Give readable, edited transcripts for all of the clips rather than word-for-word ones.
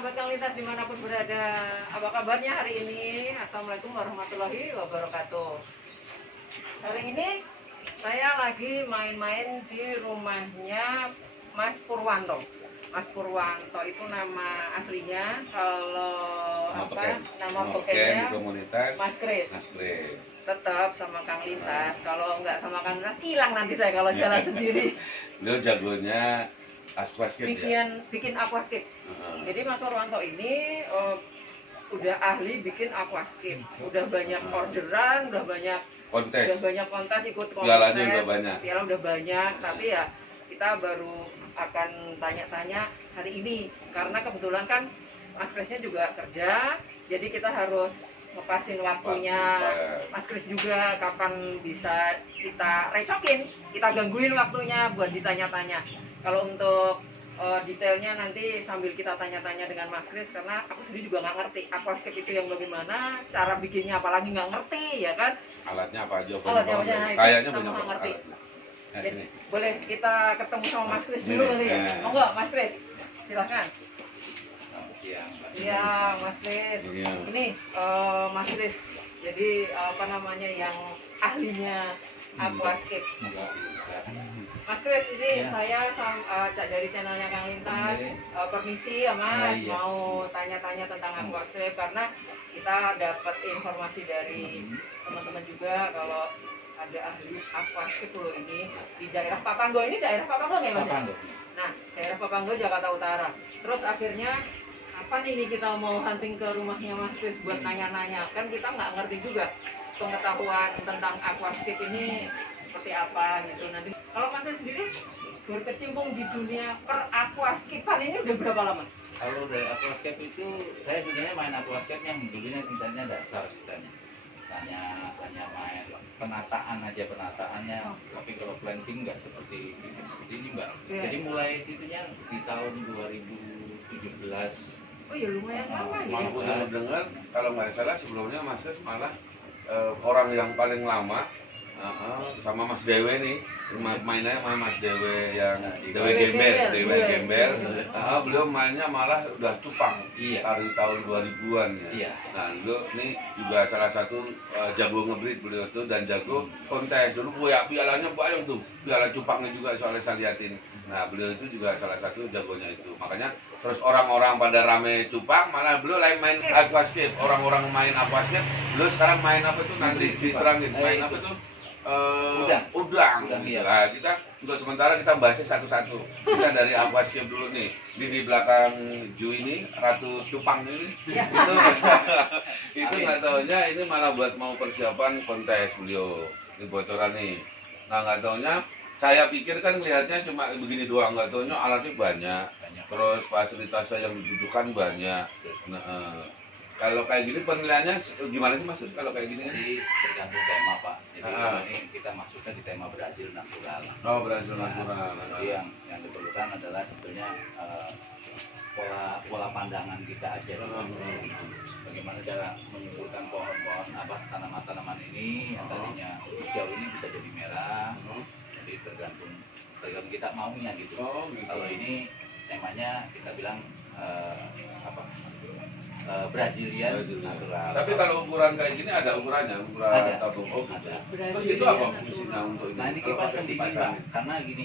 sahabat Kang Lintas dimanapun berada. Apa kabarnya hari ini? Assalamualaikum warahmatullahi wabarakatuh. Hari ini saya lagi main-main di rumahnya Mas Purwanto. Mas Purwanto itu nama aslinya, kalau nama pekennya Mas Kris. Tetap sama Kang Lintas. Kalau nggak sama Kang Lintas hilang nanti saya kalau jalan sendiri. Beliau jagonya aquascape, bikin aquascape. Jadi Mas Purwanto ini udah ahli bikin aquascape. Udah banyak orderan, udah banyak kontes, ikut kontes. Pialanya udah banyak. Tapi ya kita baru akan tanya-tanya hari ini karena kebetulan kan Mas Krisnya juga kerja, jadi kita harus ngepasin waktunya Mas Kris juga kapan bisa kita recokin, kita gangguin waktunya buat ditanya-tanya. Kalau untuk detailnya nanti sambil kita tanya-tanya dengan Mas Kris, karena aku sendiri juga nggak ngerti aquascape itu yang bagaimana, cara bikinnya apalagi nggak ngerti ya kan. Alatnya apa aja? Kayaknya banyak ngerti. Jadi, boleh kita ketemu sama Mas Kris dulu kali ya? Oh enggak, Mas Kris, silahkan. Iya, Mas Kris. Ini Mas Kris. Jadi apa namanya yang ahlinya aquascape. Mas Kris, ini saya dari channelnya Kang Lintas. Permisi ya Mas, mau tanya-tanya tentang aquascape karena kita dapat informasi dari teman-teman juga kalau ada ahli aquascape loh ini di daerah Papanggo. Ini daerah Papanggo ya Mas? Papanggo. Nah, daerah Papanggo, Jakarta Utara. Terus akhirnya apa nih kita mau hunting ke rumahnya Mas Kris buat nanya-nanya, kan kita nggak ngerti juga pengetahuan tentang aquascape ini seperti apa gitu. Nanti kalau Mas Kris sendiri berkecimpung di dunia per aquascape-an ini udah berapa lama? Kalau dari aquascape itu saya sebenarnya main aquascape yang dulunya tingkatnya dasar ceritanya. Hanya main penataannya, tapi kalau planting nggak seperti ini Mbak. Jadi mulai itunya di tahun 2017. Oh ya lumayan lama ya. Malah dengar kalau nggak salah sebelumnya Mas Kris malah orang yang paling lama sama Mas Dewe nih, mainnya sama Mas Dewe yang Dewe Gembel. Beliau mainnya malah udah cupang dari tahun 2000-an ya. Nah, dulu ini juga salah satu jago ngebreed beliau tuh dan jago kontes. Dulu pialanya banyak tuh, piala cupangnya juga soalnya saya liatin. Nah, beliau itu juga salah satu jagonya itu. Makanya terus orang-orang pada rame cupang, malah beliau lain main aquascape. Orang-orang main aquascape, beliau sekarang main apa tuh nanti diterangin. Main apa tuh? Udang. Nah, kita untuk sementara kita bahasnya satu-satu. Kita dari aquascape dulu nih. Di belakang Ju ini, Ratu Cupang ini. Itu nggak taunya ini malah buat mau persiapan kontes beliau. Ini bocoran nih. Nah, nggak taunya saya pikir kan melihatnya cuma begini doang, nggak taunya alatnya banyak. Terus fasilitasnya yang dibutuhkan banyak. Nah, kalau kayak gini penilaiannya gimana sih Mas kalau kayak gini? Jadi tergantung tema Pak. Jadi ini kita masuknya di tema Brazil natural. Oh, Brazil natural. Jadi yang diperlukan adalah tentunya pola pandangan kita aja. Bagaimana cara menyuburkan pohon-pohon tanaman-tanaman ini yang tadinya hijau ini bisa jadi merah. Jadi tergantung kita maunya gitu. Kalau ini temanya kita bilang Brazilian natural. Tapi kalau ukuran kayak gini ada ukurannya, ukuran tabung. Ada. Terus itu apa fungsinya untuk ini? Nah ini kipas pendingin Pak, karena gini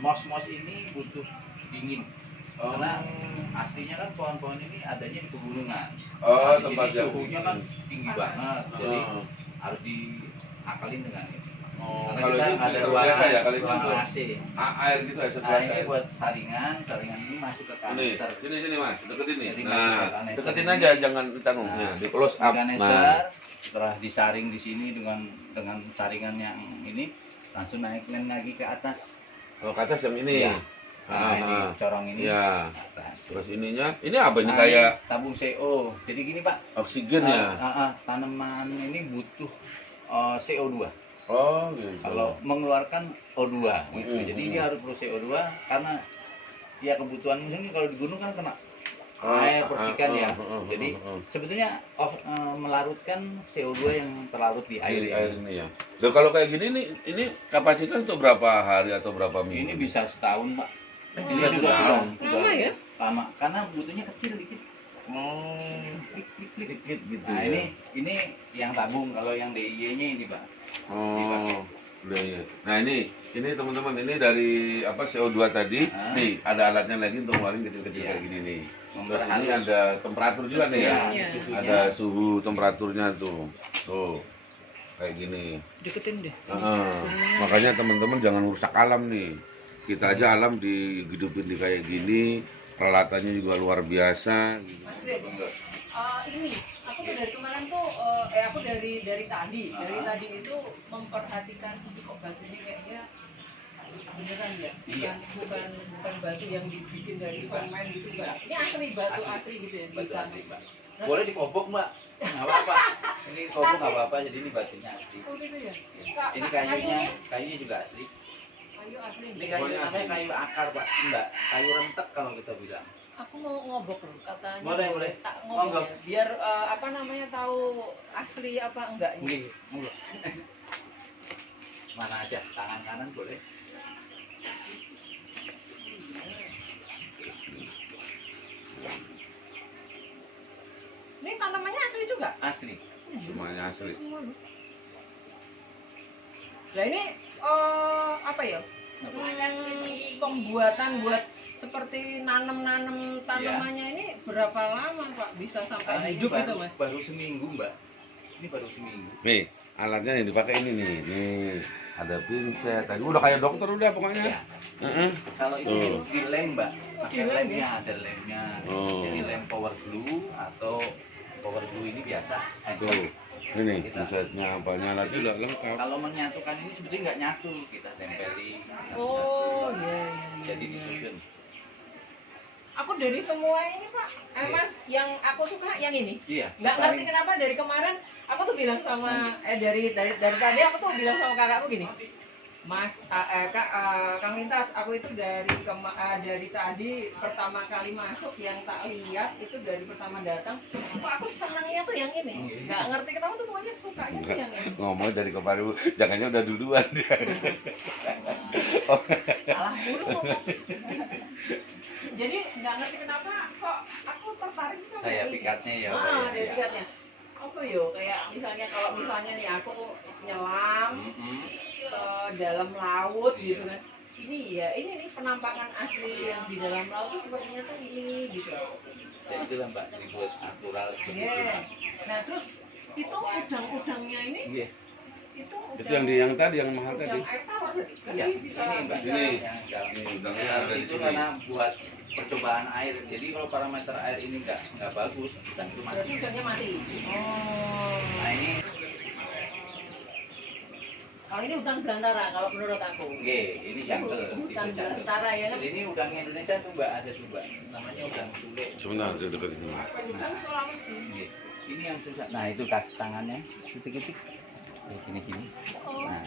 mos-mos ini butuh dingin. Karena aslinya kan pohon-pohon ini adanya di pegunungan. Nah, di sini suhunya kan tinggi banget, jadi harus diakalin dengan ini. Karena kalau kita ini ada ruangan ya, kali ruangan AC. Air gitu ya, Ini buat saringan ini masuk ke kanister. Sini Mas, deketin nih. Jadi Nah, deketin aja, jangan tanggung. Nah, di close up. Kanister setelah disaring di sini dengan saringan yang ini langsung naik lagi ke atas. Kalau ke atas yang ini. Ya. Nah, ini corong ini ya. atas. Terus ini apa ini kayak tabung CO. Jadi gini Pak. Oksigen ya. Tanaman ini butuh CO2. Oh gitu. Kalau mengeluarkan O2 gitu. Jadi dia harus perlu CO2 karena ya kebutuhan mungkin kalau di gunung kan kena air percikan ya. Jadi sebetulnya melarutkan CO2 yang terlarut di air ini ya. Dan kalau kayak gini ini kapasitas untuk berapa hari atau berapa minggu? Ini bisa setahun Pak. Ini Iya, sudah sudah. Lama ya? lama karena butuhnya kecil dikit. Dikit gitu Nah, ya. ini yang tabung, kalau yang DIY-nya ini, Pak. Oh, udah ya. Nah ini teman-teman, ini dari apa CO2 tadi. Hah? Nih ada alatnya lagi untuk ngeluarin kecil-kecil Iya. kayak gini nih. Terus ini Memperhalus. ada temperatur juga nih ya. Iya. Ada suhu temperaturnya tuh. Tuh. Kayak gini. Deketin deh. Heeh. Makanya teman-teman jangan rusak alam nih. Kita aja alam dihidupin di kayak gini, peralatannya juga luar biasa. Mas Greg, ini aku tuh dari kemarin tuh aku dari tadi itu memperhatikan ini kok batunya kayaknya beneran ya, Iya. bukan batu yang dibikin dari semen gitu Mbak. Ini asli batu asli gitu ya. Batu bukan- asli, Mbak. Boleh dikobok, Mbak. Nggak apa-apa. Ini kobok nggak apa-apa, jadi ini batunya asli. Oh gitu ya. Ini kayunya juga asli. Kayu asli. Ini kayu Semuanya namanya asli. kayu akar, Pak. Enggak, kayu rentek kalau kita bilang. Aku mau ngobok loh katanya. Boleh. Tak Oh, ngobok enggak. ya. Biar apa namanya tahu asli apa enggaknya. Nggih, monggo. Mana aja, tangan kanan boleh. Ini tanamannya asli juga. Asli. Semuanya asli. Semua loh. Nah ini apa ya? Pembuatan buat seperti nanam-nanam tanamannya ini berapa lama Pak bisa Ah, sampai ini hidup gitu Mas? baru seminggu, Mbak. Ini baru seminggu. Nih, alatnya yang dipakai ini nih. Nih, ada pinset. Tadi udah kayak dokter udah pokoknya. Ya. Heeh. Kalau itu Tuh. di lem, Mbak. Pakai Di lem, lemnya, ada lemnya. Oh. Jadi lem power glue atau power glue ini biasa. Tuh. Ini pinsetnya apa alatnya udah lengkap. Kalau menyatukan ini sebetulnya nggak nyatu, kita tempeli. Oh iya. Jadi disusun. Aku dari semua ini Pak, Mas yang aku suka yang ini. Iya. Nggak ngerti paling- kenapa dari kemarin aku tuh bilang sama dari tadi aku tuh bilang sama kakakku gini. Mas, Kang Lintas, aku itu dari tadi pertama kali masuk yang tak lihat itu dari pertama datang, kok aku senangnya tuh yang ini. Nggak ngerti kenapa tuh pokoknya sukanya tuh yang ini. Ngomong dari kemarin, jangannya udah duluan dia. Salah mulu ngomong. Jadi nggak ngerti kenapa kok aku tertarik sama Saya ini. pikatnya ya. Ah, Mbak, dari ya. pikatnya. Apa yo kayak misalnya kalau misalnya nih aku nyelam Mm-mm. ke dalam laut gitu kan. Ini ya, ini nih penampakan asli yang di dalam laut tuh sepertinya tuh ini gitu. Jadi itulah, Mbak, dibuat natural seperti itu. Iya. Nah, terus itu udang-udangnya ini Iya. itu Itu yang tadi yang mahal udang tadi. air tawar berarti. Iya, Jadi bisa ini, Mbak. Ini. Yang dalam. Ini udangnya Nah, ada di itu sini. karena buat percobaan air. Jadi kalau parameter air ini nggak bagus, dan itu berarti mati. udangnya mati. Oh. Nah ini, Kalau ini udang belantara kalau menurut aku. oke, ini jungle. Udang Itu jungle. belantara ya kan. Jadi ini udang Indonesia tuh, Mbak, ada tuh, Mbak. Namanya udang sule. Sebentar, di dekat sini. Udang Sulawesi. Oke. Ini yang susah. Nah itu kaki tangannya, titik-titik. Gini-gini. Oh, Nah,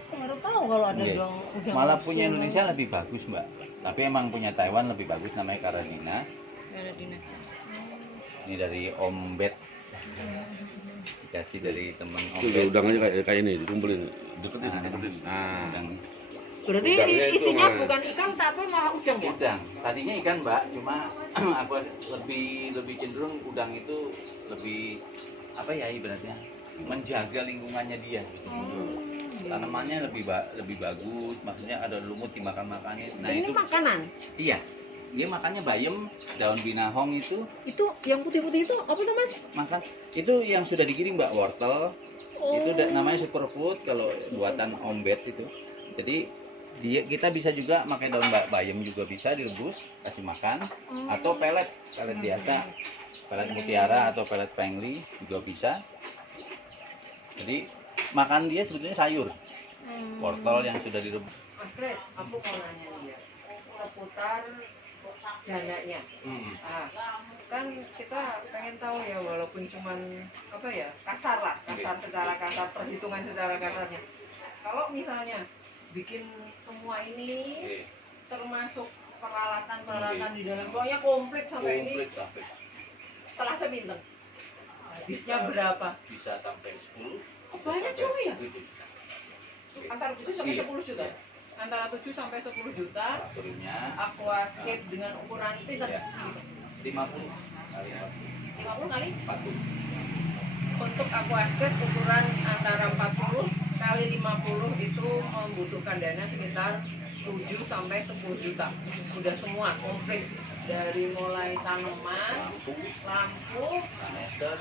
aku baru tahu kalau ada Iya. udang. malah punya Indonesia lebih bagus, Mbak. Tapi emang punya Taiwan lebih bagus, namanya Karadina. Karadina. Ini dari Om Bet. Dikasih dari temen Om Itu Bet. udangnya kayak ini, dikumpulin, deketin. Nah, Udang. Berarti Udangnya itu isinya malah- bukan ikan tapi malah udang ya? Udang. Tadinya ikan, Mbak. Cuma aku lebih cenderung udang itu lebih apa ya ibaratnya menjaga lingkungannya dia. Gitu. Tanamannya lebih bagus. Maksudnya ada lumut dimakan-makanin. Nah ini itu makanan. iya. Dia makannya bayam, daun binahong itu Itu yang putih-putih itu apa tuh Mas? makan. Itu yang sudah digiring, Mbak, wortel. Itu namanya superfood kalau buatan Om Bet itu. Jadi kita bisa juga pakai daun bayam juga bisa direbus kasih makan atau pelet biasa, pelet mutiara atau pelet pengli juga bisa. Jadi makan dia sebetulnya sayur, wortel yang sudah direbus. Mas Kres, aku mau nanya nih ya seputar dananya. Ah, kan kita pengen tahu ya walaupun cuman apa ya kasar lah, secara kasar, perhitungan secara kasarnya. Kalau misalnya bikin semua ini Oke, termasuk peralatan di dalam pokoknya komplit sampai ini komplit lah. setelah sepinten habisnya berapa? Bisa sampai 10. Oh, banyak juga ya? 7. Antara 7 sampai Iya. 10 juta. Iya. antara 7 sampai 10 juta. Aquariumnya Aquascape dengan ukuran pinter Ya. gitu. 50 kali 50 kali 40. untuk aquascape ukuran antara 40 kali 50 itu membutuhkan dana sekitar 7 sampai 10 juta. Udah semua komplit dari mulai tanaman, lampu, Kanister,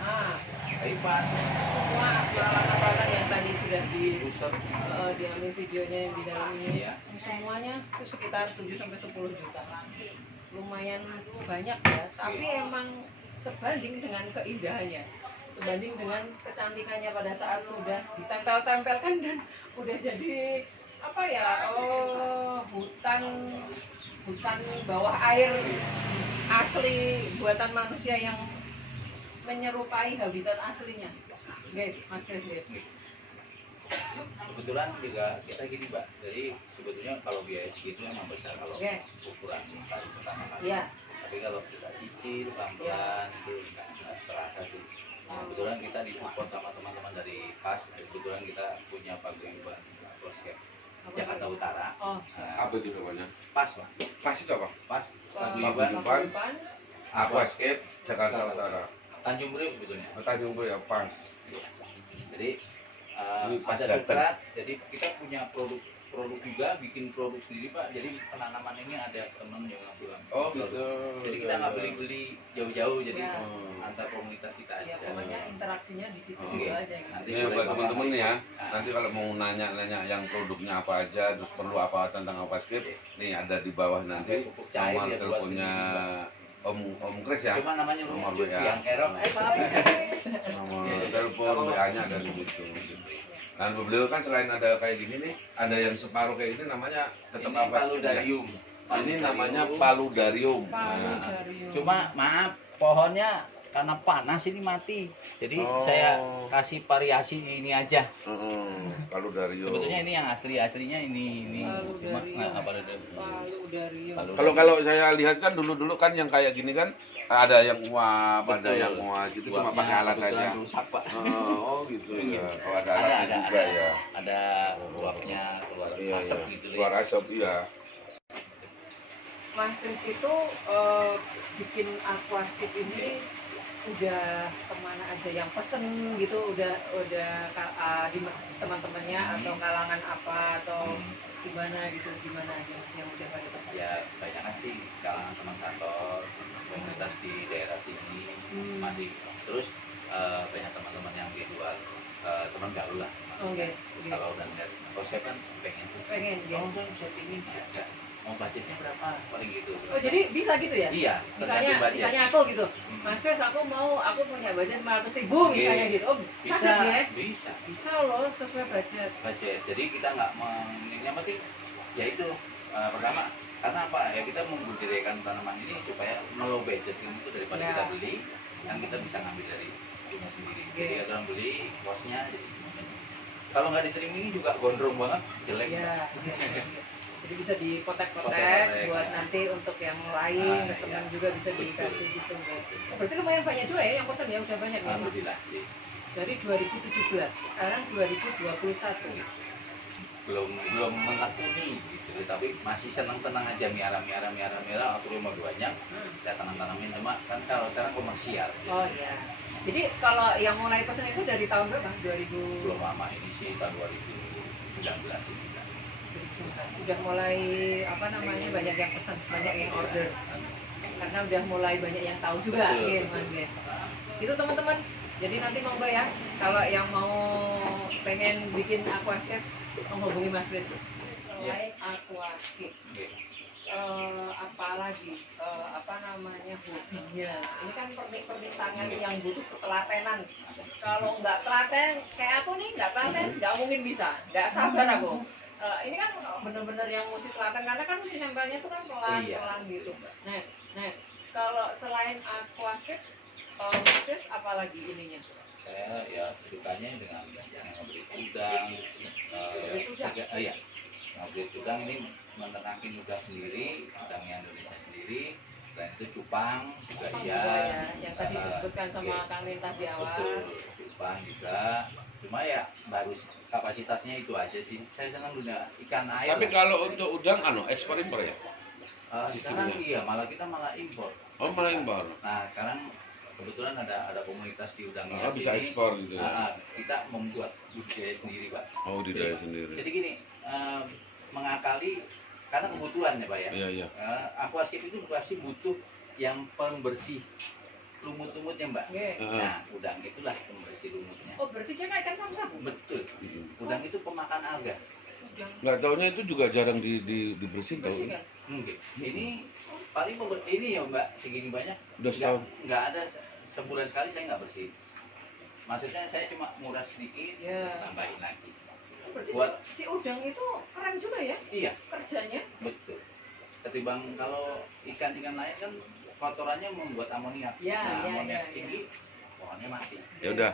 nah, kipas, semua peralatan yang tadi sudah pusat, diambil videonya yang di dalam ini. Iya. Semuanya itu sekitar 7 sampai 10 juta. Lumayan banyak ya, tapi emang sebanding dengan keindahannya, sebanding dengan kecantikannya pada saat sudah ditempel-tempelkan dan udah jadi apa ya, hutan bawah air asli buatan manusia yang menyerupai habitat aslinya. Oke, Mas Kris. kebetulan juga kita gini Mbak, jadi sebetulnya kalau biaya segitu emang besar kalau Oke. ukuran kali pertama kali. Iya. Tapi kalau kita cicil pelan-pelan itu nggak terasa sih. Nah, kebetulan kita disupport sama teman-teman dari PAS. Kebetulan kita punya paguyuban aquascape Jakarta Utara. Oh, Nah, Apa itu namanya? PAS Pak, Pas itu apa? PAS Paguyuban. paguyuban Aquascape Jakarta Utara. Tanjung Priok sebetulnya. Tanjung Priok ya, pas. Jadi Ini pas ada datang. surat, jadi kita punya produk juga, bikin produk sendiri Pak. Jadi penanaman ini ada teman yang bilang. Oh gitu. Jadi kita nggak beli-beli jauh-jauh, jadi Ya. antar komunitas kita ya aja. pokoknya interaksinya di situ Oke. aja gitu. Nanti Ini boleh buat Bapak teman-teman nih ya. Nah, Nanti kalau mau nanya-nanya yang produknya apa aja, terus perlu apa tentang Aquascape, nih ada di bawah nanti pupuk cair nomor dia buat teleponnya Om Kris ya. cuma namanya Nomor lucu, WA. yang kerok. Maaf. Nomor telepon WA-nya ada di situ. Dan beliau kan selain ada kayak gini nih, ada yang separuh kayak ini namanya tetap Ini Aquascape. Ya. paludarium. Ini namanya paludarium. Paludarium. Cuma maaf, pohonnya karena panas ini mati. Jadi Oh. saya kasih variasi ini aja. Paludarium. Sebetulnya ini yang aslinya ini. Cuma Paludarium. paludarium. Paludarium. Kalau saya lihat kan dulu kan yang kayak gini kan ada yang uap, ada Betul. yang uap gitu cuma Uapnya pakai alat kebetulan aja. rusak Pak. Oh gitu ya. Oh ada alatnya juga ya. Ada uapnya keluar Iya, asap iya. gitu. Keluar asap iya. Mas Kris itu bikin aquascape ini udah kemana aja yang pesen gitu, udah di teman-temannya atau kalangan apa atau gimana gitu, gimana aja yang udah pada pesen? Ya banyak kan sih kalangan teman kantor, komunitas di daerah sini masih. Terus banyak teman-teman yang di luar, teman gaul lah. Oke. Kalau udah lihat konsep kan pengen ya. dong set ini bisa. Mau budgetnya berapa? Paling gitu. Oh jadi bisa gitu ya? Iya, tergantung budget. Misalnya aku gitu, Mas Kris aku punya budget 500.000 misalnya gitu. Oh Bisa, sakit ya? bisa. Bisa loh sesuai budget. Budget. Jadi kita nggak yang penting ya itu pertama karena apa ya kita membudidayakan tanaman ini supaya low budget itu daripada Ya. kita beli kan kita bisa ngambil dari punya sendiri. Jadi Oke. orang beli kosnya jadi kalau nggak diterimini juga gondrong banget jelek. Iya. Jadi bisa dipotek-potek Potek-potek, buat ya. nanti untuk yang lain, ke teman iya. juga bisa Betul. dikasih gitu. Berarti lumayan banyak juga ya yang pesan ya, udah banyak ya. Alhamdulillah sih. Dari 2017, sekarang 2021. belum menekuni gitu tapi masih senang-senang aja miara atau rumah banyak saya tanam-tanamin cuma kan kalau sekarang komersial gitu. Oh iya. Jadi kalau yang mulai pesan itu dari tahun berapa? 2000 belum lama ini sih tahun 2019 ini kan. udah mulai apa namanya banyak yang pesan, banyak yang order. Karena udah mulai banyak yang tahu juga Betul, gitu, betul. Mas Gen. Itu teman-teman. Jadi nanti monggo ya kalau yang mau pengen bikin aquascape menghubungi Mas Kris. Selain aquascape, Oke. apalagi apa namanya hobinya. Ini kan pernik-pernik tangan yang butuh ketelatenan. Kalau nggak telaten kayak aku nih nggak telaten nggak mungkin bisa. Nggak sabar aku. Ini kan bener-bener yang mesti telaten karena kan mesti nempelnya tuh kan pelan-pelan gitu. Nah, kalau selain aquascape, Mas Kris apalagi ininya? Saya ya sukanya dengan yang ngobrol udang iya ngobrol udang ini menernakin udang sendiri udangnya Indonesia sendiri selain itu cupang juga Cupang iya juga ya, yang tadi disebutkan sama oke. Kang Lintah di awal. Betul, cupang juga Cuma ya baru kapasitasnya itu aja sih. Saya senang dunia ikan air. Tapi lah. kalau untuk udang ekspor impor ya? Sekarang iya kita malah impor. Oh, malah impor. Nah sekarang kebetulan ada komunitas di udangnya. Oh, bisa ekspor gitu ya. Kita membuat budidaya sendiri, Pak. Oh, budidaya sendiri. Jadi gini, mengakali karena kebutuhan ya, Pak ya. Iya, iya. Aquascape itu pasti butuh yang pembersih lumut-lumutnya, Mbak. Nggih. Nah, udang itulah pembersih lumutnya. Oh, berarti dia kayak ikan sapu-sapu. Betul. Udang itu pemakan alga. Udang. Nggak taunya itu juga jarang dibersihin tau. Bersih kan? Mungkin. Ini paling ini ya, Mbak, segini banyak. Udah setahun. Nggak ada sebulan sekali saya nggak bersih. Maksudnya saya cuma nguras sedikit, Ya. tambahin lagi. Berarti Buat- si udang itu keren juga ya Iya, kerjanya. betul. Ketimbang kalau ikan-ikan lain kan kotorannya membuat amoniak. Ya, Nah, ya, amoniak ya, tinggi, pohonnya mati. Ya udah,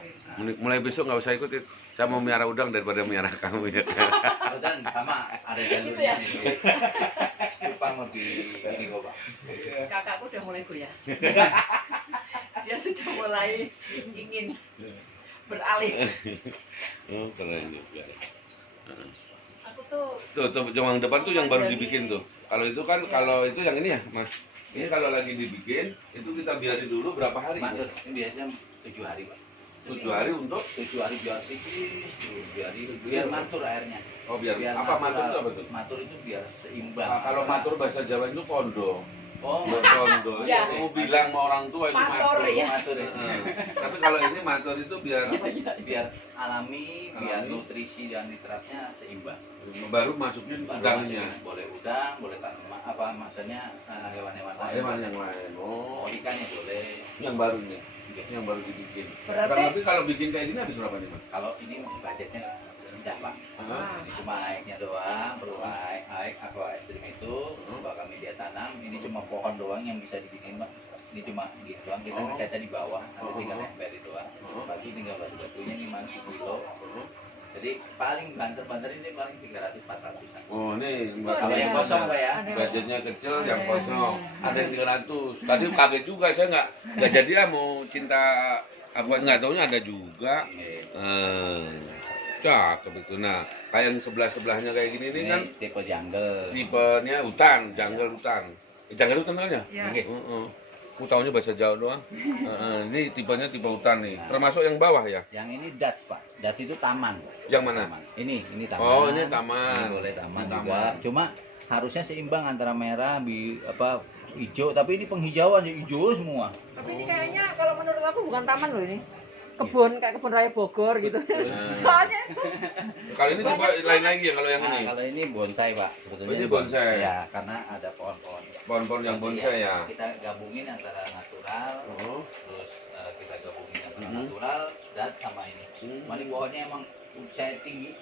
mulai besok nggak usah ikutin. Saya mau miara udang daripada miara kamu ya. Dan sama ada Gitu jalurnya ya? nih. Jepang lebih ini kok, Pak. Kakakku udah mulai goyah. Dia sudah mulai ingin beralih. Oh, keren juga. Aku tuh Tuh, yang depan tuh yang baru dibikin tuh. Kalau itu kan, kalau itu yang ini ya, Mas. Ini kalau lagi dibikin, itu kita biarin dulu berapa hari? Matur, ini biasanya 7 hari, Pak. 7 hari untuk 7 hari biar tipis, 7 hari biar mantur airnya. oh biar apa matur itu apa tuh? Matur itu biar seimbang. Nah, kalau matur bahasa Jawa itu kondo. Oh, Kondo. Iya. Kamu bilang sama orang tua itu Matur, matur. ya. matur ya. Tapi kalau ini matur itu biar apa? Biar alami, biar Alami. nutrisi dan nitratnya seimbang. Baru masukin Baru udangnya. masukin, boleh udang, boleh tanaman apa maksudnya hewan-hewan lain. Hewan yang lain. Oh, Oh, ikannya boleh. yang baru nih. Yang baru dibikin. Berarti- Kurang lebih kalau bikin kayak gini habis berapa nih, Mas? Kalau ini budgetnya rendah, Pak. Hah? Ini cuma aeknya doang, perlu aek aqua ekstrim itu bakal media tanam. Ini cuma pohon doang yang bisa dibikin, Pak. Ini cuma gitu doang, kita Oh. ngesetnya di bawah, nanti tinggal Oh. nempel itu doang. Oh. Bagi tinggal batu-batunya 5 kilo. Jadi paling banter-banter ini paling 300-400an. Oh, ini Kalau yang kosong, Pak ya. budgetnya kecil, yang kosong ada yang 300. Tadi kaget juga, saya nggak jadi mau cinta apa nggak taunya ada juga. Cakep itu. Nah, kayak yang sebelahnya kayak gini ini kan tipe jungle. tipenya hutan, jungle hutan. Jungle hutan kan ya? ya. Oke. Aku taunya bahasa Jawa doang. Ini tipenya tipe hutan nih. Termasuk yang bawah ya? Yang ini Dutch, Pak. Dutch itu taman. Yang mana? Taman. Ini taman. Oh, ini taman. Ini boleh taman Ini juga. taman. Cuma harusnya seimbang antara merah, hijau. Tapi ini penghijauan ya hijau semua. Tapi ini kayaknya kalau menurut aku bukan taman loh ini. Kebun kayak kebun raya Bogor gitu. Soalnya Kalau ini coba lain lagi ya kalau yang Nah, ini. kalau ini bonsai, Pak. Sebetulnya Oh, ini bonsai. Ya, karena ada pohon-pohon. Pohon-pohon yang bonsai ya. Kita gabungin antara natural, Oh. terus kita gabungin antara Mhm. natural dan sama ini. Hmm. Cuma ini pohonnya emang saya tinggi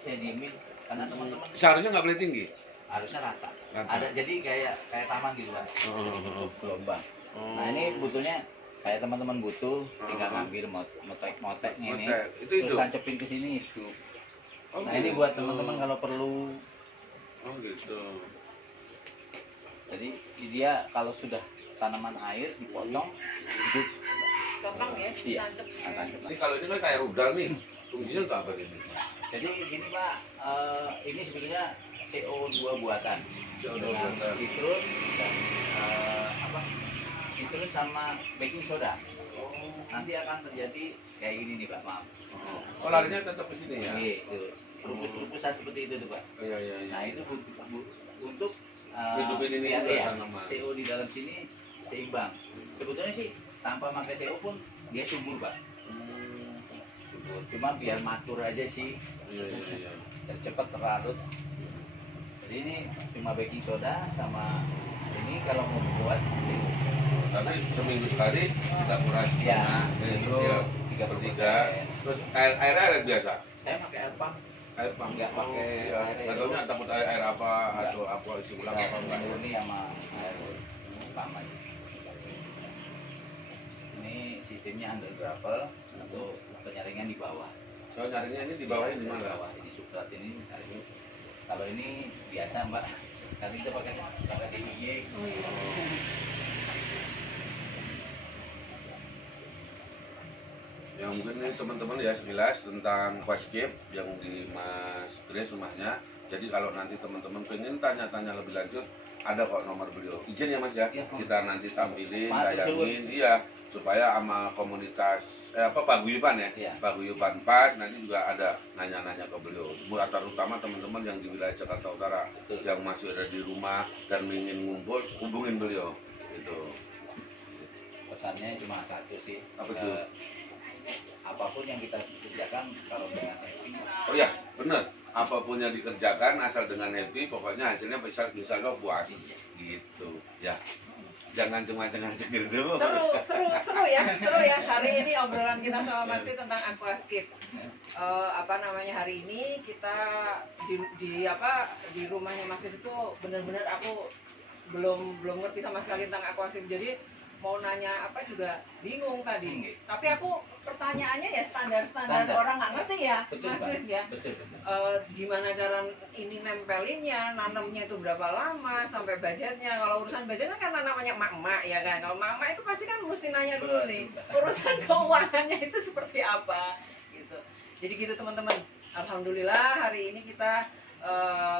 saya diemin karena teman-teman Seharusnya nggak boleh tinggi. harusnya rata. Rata. Ada jadi kayak taman gitu, Pak. Oh. Gelombang. Oh. Nah, ini butuhnya kayak teman-teman butuh tinggal ngambil motek-moteknya ini. Motek. Itu Terus hidup. tancepin ke sini hidup. Oh, Nah, ini gitu. buat teman-teman kalau perlu. Oh gitu. Jadi dia kalau sudah tanaman air dipotong hidup. gampang ya, Iya. tancap. Akan Ini kalau ini kan kayak rudal nih. Fungsinya untuk apa ini? Jadi gini, Pak, ini sebetulnya CO2 buatan. CO2 Dengan buatan. citrun dan citrun sama baking soda. Nanti akan terjadi kayak gini nih, Pak, maaf. Oh, larinya tetap ke sini ya? Iya, itu. Rumput-rumpusan seperti itu tuh, Pak. Iya, iya, iya. Nah, itu untuk Hidupin ini biar untuk ya, tanaman. CO di dalam sini seimbang. Sebetulnya sih tanpa pakai CO pun dia subur, Pak. Subur. Cuma biar matur aja sih, Iya, iya, iya. dan cepat terlarut. Jadi ini cuma baking soda sama ini kalau mau buat sih. Tapi seminggu sekali kita kuras Ya, dari itu setiap 30%. Terus air biasa. Saya pakai air pump. Air pump. Nggak pakai Iya. air Nggak taunya takut air apa atau apa isi ulang apa enggak. Ini sama air pump aja. Ini sistemnya under gravel untuk penyaringan di bawah. So nyaringnya ini di bawah ini Di mana? bawah ini substrat ini nyaring. Kalau ini biasa, Mbak. Nanti kita pakai DIY. Oh, iya. Ya yang mungkin ini teman-teman ya sekilas tentang aquascape yang di Mas Grace rumahnya. Jadi kalau nanti teman-teman pengen tanya-tanya lebih lanjut, ada kok nomor beliau. Izin ya Mas ya, Ya, kita nanti tampilin, Matur tayangin, iya, supaya sama komunitas paguyuban ya, Iya. paguyuban pas nanti juga ada nanya-nanya ke beliau. Terutama teman-teman yang di wilayah Jakarta Utara Betul. yang masih ada di rumah dan ingin ngumpul, hubungin beliau. Gitu. Pesannya cuma satu sih. Apa itu? Apapun yang kita kerjakan kalau dengan happy, Oh ya, benar. Apapun yang dikerjakan asal dengan happy, pokoknya hasilnya bisa lo puas. Gitu. Ya. Jangan cuma cengir dulu. Seru ya. Hari ini obrolan kita sama Mas Kris tentang aquascape. Hari ini kita di rumahnya Mas Kris itu benar-benar aku belum ngerti sama sekali tentang aquascape. Jadi mau nanya apa juga bingung tadi. Tapi aku pertanyaannya ya standar orang nggak ngerti ya, betul Mas Pak. Kris ya. Betul. Gimana cara ini nempelinnya, nanamnya itu berapa lama, sampai budgetnya. Kalau urusan budgetnya kan namanya emak-emak ya kan. Kalau emak-emak itu pasti kan mesti nanya dulu nih, urusan keuangannya itu seperti apa gitu. Jadi gitu teman-teman. Alhamdulillah hari ini kita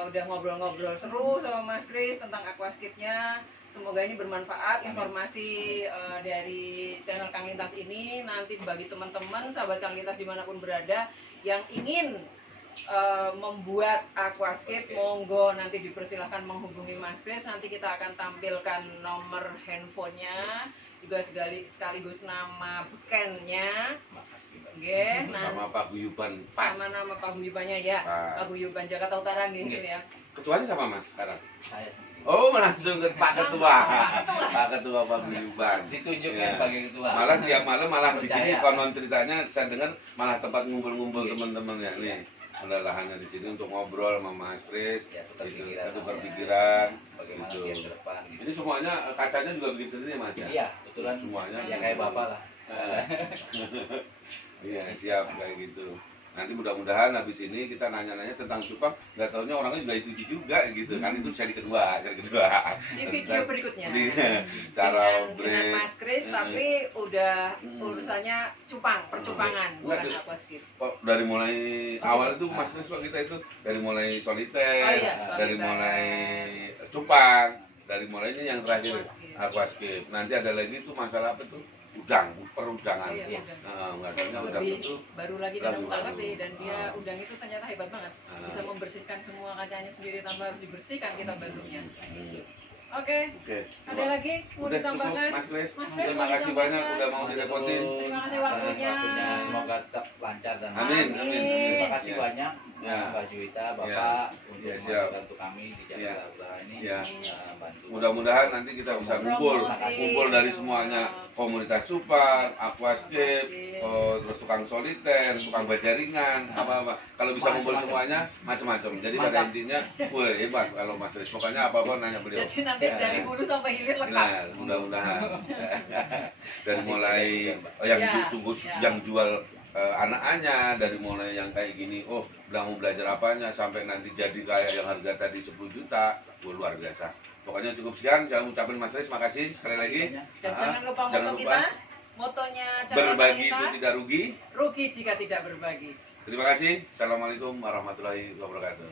udah ngobrol-ngobrol seru sama Mas Kris tentang aquascape-nya. Semoga ini bermanfaat informasi dari channel Kang Lintas ini nanti bagi teman-teman sahabat Kang Lintas dimanapun berada yang ingin membuat aquascape, monggo nanti dipersilahkan menghubungi Mas Kris. Nanti kita akan tampilkan nomor handphonenya juga sekaligus nama bekennya. Nggih, Sama paguyuban pas. sama nama paguyubannya ya, Pas. Paguyuban Jakarta Utara gitu ya. Ketuanya sama Mas sekarang. Saya sendiri. Oh, langsung ke Pak Ketua. Langsung Pak Ketua paguyuban. Ditunjuknya Ya. sebagai ketua. Malah tiap malam di sini Percaya. konon ceritanya saya dengar malah tempat ngumpul-ngumpul Iya. teman-teman ya nih. Ada lahannya di sini untuk ngobrol sama Mas Kris. Ya, tukar Gitu, pikiran. tukar pikiran. Bagaimana Gitu. dia ke depan gitu. Ini semuanya kacanya juga bikin sendiri ya, Mas ya? Iya, betulan Semuanya. ya kayak bapak lah. Iya, siap kayak gitu. Nanti mudah-mudahan habis ini kita nanya-nanya tentang cupang, nggak taunya orangnya juga itu juga gitu kan. Itu seri kedua. Di video Tentang- berikutnya. Iya, cara dengan break. Mas Kris, tapi udah urusannya percupangan, Enggak, bukan di- aquascape. Kok dari mulai awal itu Mas Kris kok kita itu dari mulai soliter, Oh iya, dari soliter. mulai cupang, dari mulainya yang terakhir Aquascape. aquascape. Nanti ada lagi tuh masalah apa tuh? Perudangan. Iya, Nggak taunya udang lebih itu. baru lagi dan Baru. utama dan dia udang itu ternyata hebat banget, bisa Ah. membersihkan semua kacanya sendiri tanpa harus dibersihkan kita barunya. Hmm. Oke, Oke. ada lagi mau Udah ditambahkan? cukup Mas Kris. Mas Kris, Terima mau kasih banyak ditambahkan? udah mau direpotin. Terima kasih waktunya. Semoga tetap lancar dan Amin, Amin. amin. Terima kasih Ya. banyak Ya. Mbak Juwita, Bapak untuk Ya, siap. membantu kami di Jakarta Utara ini. Ya. Bantu. Mudah-mudahan nanti kita bisa ngumpul, Promosi. kumpul dari semuanya komunitas cupang, aquascape, terus tukang soliter, tukang bajaringan, apa-apa. Kalau bisa kumpul Macam-macam. semuanya macam-macam. Jadi pada Mantap. intinya, wah hebat kalau Mas Kris. Pokoknya apa-apa nanya beliau. Jadi nanti Ya. dari hulu sampai hilir lengkap. Benar, mudah-mudahan. Dari Masih mulai banyak yang Ya, tunggu ya. yang jual anak-annya, dari mulai yang kayak gini, oh udah mau belajar apanya, sampai nanti jadi kayak yang harga tadi 10 juta, wah, luar biasa. Pokoknya cukup sekian, saya ucapin Mas Kris, makasih sekali lagi. Dan Ah, jangan lupa jangan moto lupa. kita, motonya channel Berbagi itu Komunitas, tidak rugi. rugi jika tidak berbagi. Terima kasih. Assalamualaikum warahmatullahi wabarakatuh.